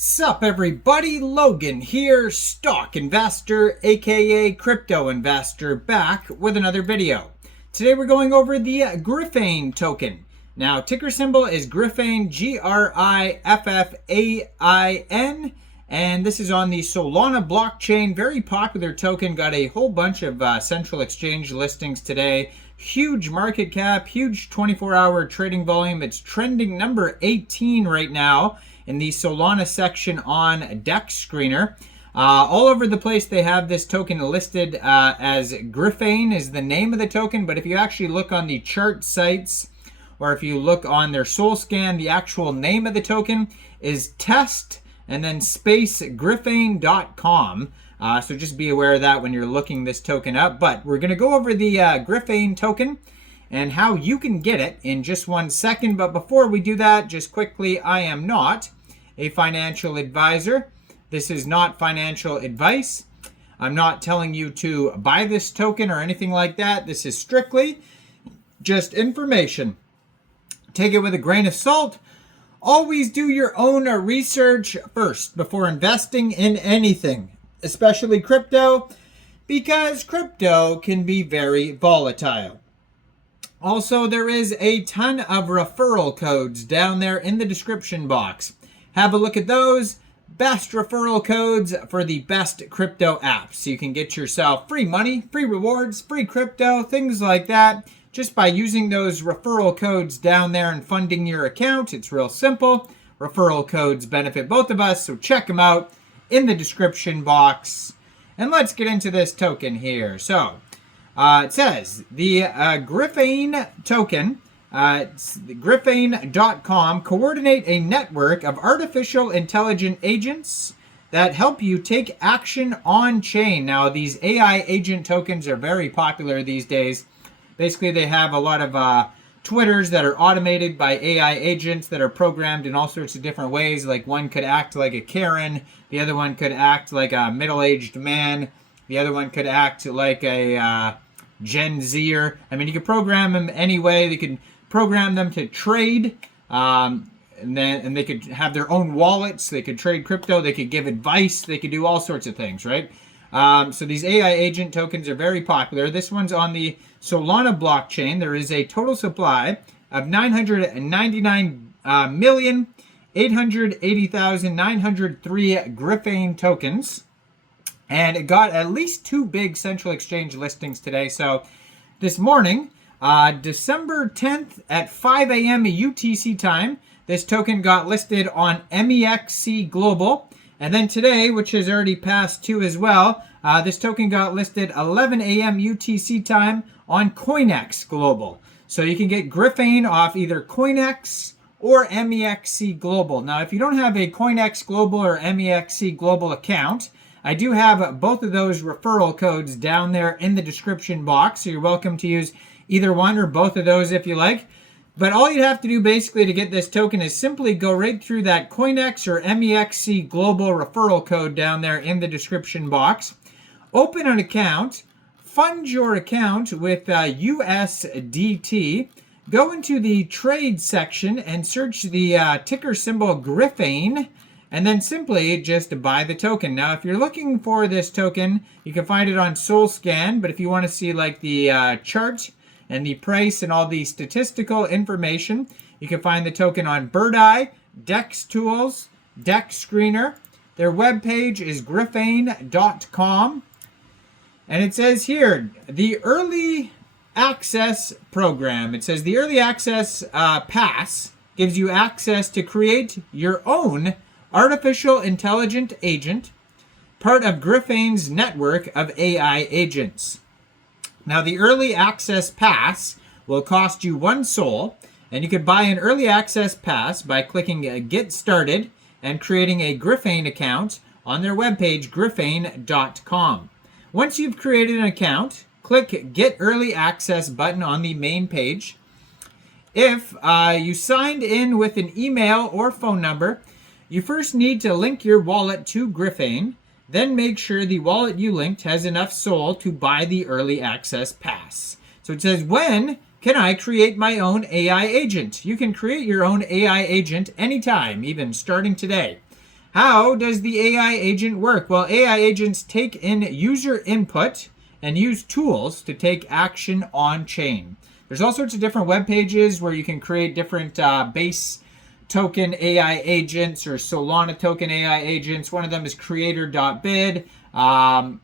Sup everybody, Logan here, stock investor aka crypto investor, back with another video. Today we're going over the Griffain token. Now ticker symbol is Griffain, Griffain, and this is on the Solana blockchain. Very popular token, got a whole bunch of central exchange listings today. Huge market cap, huge 24-hour trading volume. It's trending number 18 right now in the Solana section on Deck Screener. All over the place they have this token listed as Griffain is the name of the token, but if you actually look on the chart sites or if you look on their SolScan, the actual name of the token is test and then space Griffain.com. So just be aware of that when you're looking this token up. But we're going to go over the Griffain token and how you can get it in just 1 second. But before we do that, just quickly, I am not a financial advisor. This is not financial advice. I'm not telling you to buy this token or anything like that. This is strictly just information. Take it with a grain of salt. Always do your own research first before investing in anything, especially crypto, because crypto can be very volatile. Also, there is a ton of referral codes down there in the description box. Have a look at those. Best referral codes for the best crypto apps. You can get yourself free money, free rewards, free crypto, things like that, just by using those referral codes down there and funding your account. It's real simple. Referral codes benefit both of us, so check them out in the description box. And let's get into this token here. So it says the Griffain token, Griffain.com, coordinate a network of artificial intelligent agents that help you take action on chain. Now these AI agent tokens are very popular these days. Basically they have a lot of Twitters that are automated by AI agents that are programmed in all sorts of different ways. Like one could act like a Karen, the other one could act like a middle-aged man, the other one could act like a Gen Zer. I mean, you could program them any way. They could program them to trade, and they could have their own wallets. They could trade crypto. They could give advice. They could do all sorts of things, right? So these AI agent tokens are very popular. This one's on the Solana blockchain. There is a total supply of 999,880,903 Griffain tokens. And it got at least 2 big central exchange listings today. So this morning, December 10th at 5 a.m. UTC time, this token got listed on Mexc Global. And then today, which has already passed 2 as well, this token got listed 11 a.m. UTC time on Coinex Global. So you can get Griffain off either Coinex or Mexc Global. Now, if you don't have a Coinex Global or Mexc Global account, I do have both of those referral codes down there in the description box. So you're welcome to use either one or both of those if you like. But all you'd have to do basically to get this token is simply go right through that Coinex or Mexc Global referral code down there in the description box. Open an account, fund your account with USDT, go into the trade section and search the ticker symbol Griffain, and then simply just buy the token. Now, if you're looking for this token, you can find it on SolScan, but if you want to see like the chart and the price and all the statistical information, you can find the token on Bird Eye, Dex Tools, Deck Screener. Their webpage is Griffain.com. And it says here, the early access program. It says the early access pass gives you access to create your own artificial intelligent agent, part of Griffain's network of AI agents. Now, the early access pass will cost you 1 Sol, and you can buy an early access pass by clicking Get Started and creating a Griffain account on their webpage, Griffain.com. Once you've created an account, click Get Early Access button on the main page. If you signed in with an email or phone number, you first need to link your wallet to Griffain. Then make sure the wallet you linked has enough Sol to buy the early access pass. So it says, when can I create my own AI agent? You can create your own AI agent anytime, even starting today. How does the AI agent work? Well, AI agents take in user input and use tools to take action on chain. There's all sorts of different web pages where you can create different base token AI agents or Solana token AI agents. One of them is creator.bid. Trying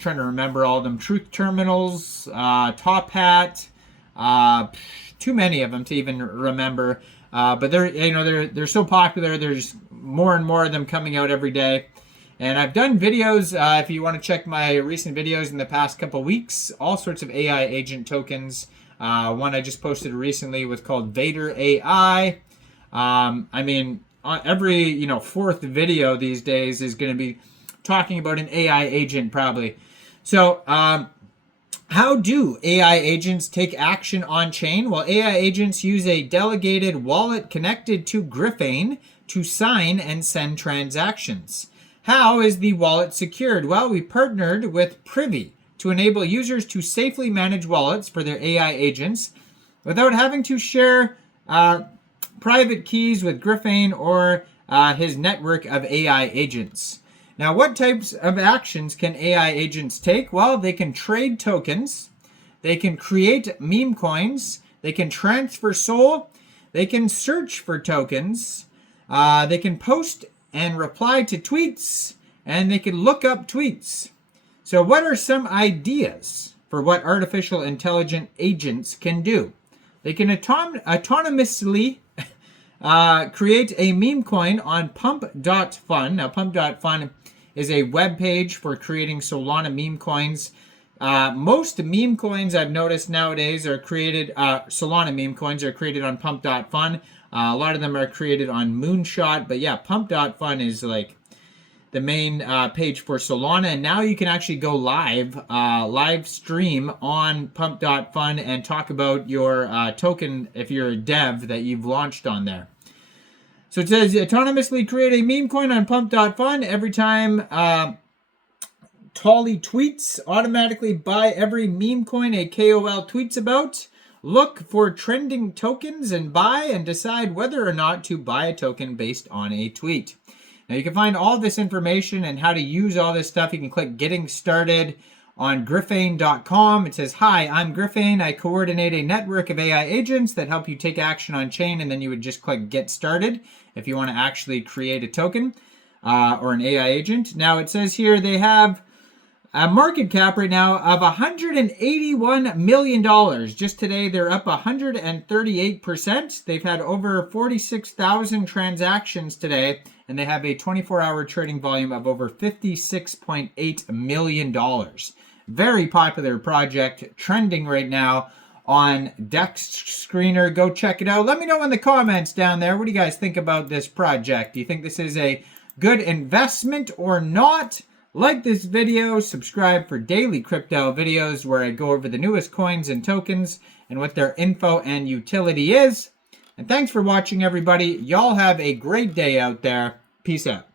to remember all of them. Truth Terminals, Top Hat, too many of them to even remember. But they're so popular. There's more and more of them coming out every day. And I've done videos, if you want to check my recent videos in the past couple weeks, all sorts of AI agent tokens. One I just posted recently was called Vader AI. I mean, every fourth video these days is going to be talking about an AI agent probably. So how do AI agents take action on chain? Well, AI agents use a delegated wallet connected to Griffain to sign and send transactions. How is the wallet secured? Well, we partnered with Privy to enable users to safely manage wallets for their AI agents without having to share private keys with Griffain or his network of AI agents. Now, what types of actions can AI agents take? Well, they can trade tokens, they can create meme coins, they can transfer SOL, they can search for tokens, they can post and reply to tweets, and they can look up tweets. So what are some ideas for what artificial intelligent agents can do? They can autonomously create a meme coin on pump.fun. Now, pump.fun is a web page for creating Solana meme coins. Most meme coins I've noticed nowadays are created, Solana meme coins are created on pump.fun. A lot of them are created on Moonshot, but yeah, pump.fun is like the main page for Solana, and now you can actually go live stream on pump.fun and talk about your token if you're a dev that you've launched on there. So it says autonomously create a meme coin on pump.fun. Every time Tolly tweets, automatically buy every meme coin a KOL tweets about. Look for trending tokens and buy, and decide whether or not to buy a token based on a tweet. Now you can find all this information and how to use all this stuff. You can click Getting Started on Griffain.com. It says, hi, I'm Griffain. I coordinate a network of AI agents that help you take action on chain, and then you would just click Get Started if you want to actually create a token or an AI agent. Now it says here they have a market cap right now of $181 million. Just today, they're up 138%. They've had over 46,000 transactions today, and they have a 24-hour trading volume of over $56.8 million. Very popular project, trending right now on Dex Screener. Go check it out. Let me know in the comments down there. What do you guys think about this project? Do you think this is a good investment or not? Like this video, subscribe for daily crypto videos where I go over the newest coins and tokens and what their info and utility is. And thanks for watching, everybody. Y'all have a great day out there. Peace out.